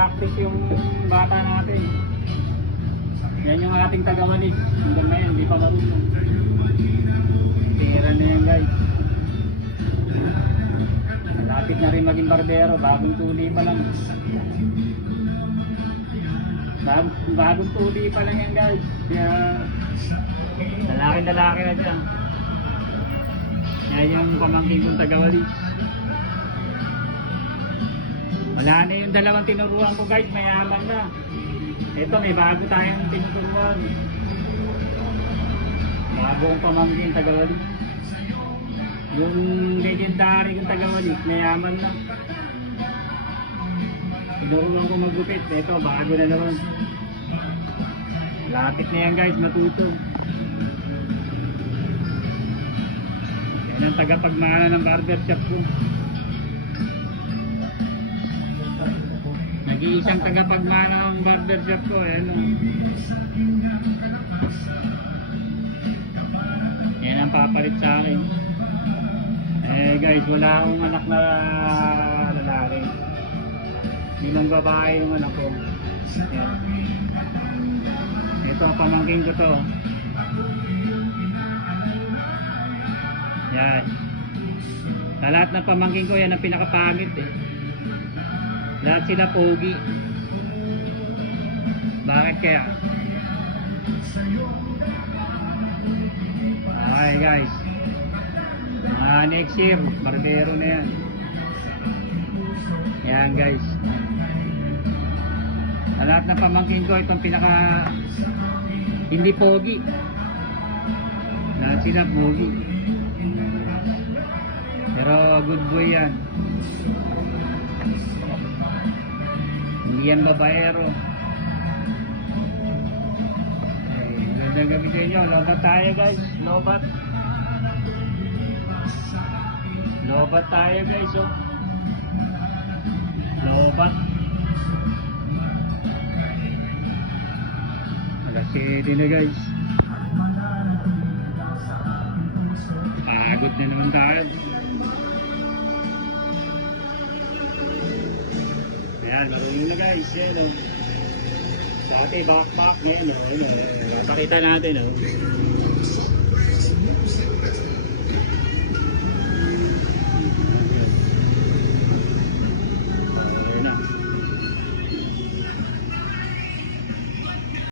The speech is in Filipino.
practice yung bata natin. Yan yung ating tagawalis. Hanggang ngayon, hindi pa marunong. Pera na yan guys. Malapit na rin maging barbero. Bagong tuli pa lang. Bagong tuli pa lang yan guys. Kaya lalaki na dyan. Yan yung pamangkin kong tagawalis. Wala na yung dalawang tinuruan ko guys, mayaman na. Ito may bago tayong tinuruan. Bagong pamangkin tagawalis. Yung legendary kong tagawalis, mayaman na. Tinuruan ko magupit. Ito bago na naman. Lapit na yan guys, matuto. Yan ang tagapagmana ng barbershop ko. Nag-iisang tagapagmana ng barbershop ko. Ayan o. Yan ang papalit sa akin. Eh guys, wala akong anak na lalaki. Bilang babae yung anak ko. Yan. Ito ang pamangkin ko to. Yan. Sa lahat ng pamangkin ko, yan ang pinakapangit eh. Lahat sila pogi. Bakit kaya? Okay guys. Next year, barbero na yan. Yan guys. Sa lahat ng pamangkin ko, itong pinaka hindi pogi. Lahat sila pogi. Pero good boy yan. Hindi yan babaero. Ay, magandang gabi sa inyo. Lobat tayo guys. Lobat. Lobat tayo guys. Oh. Lobat. Alas-7 na guys. Pagod na naman tayo. Ayan, marunong na guys. Ayan o. Dati backpack ngayon o. Pakita natin o.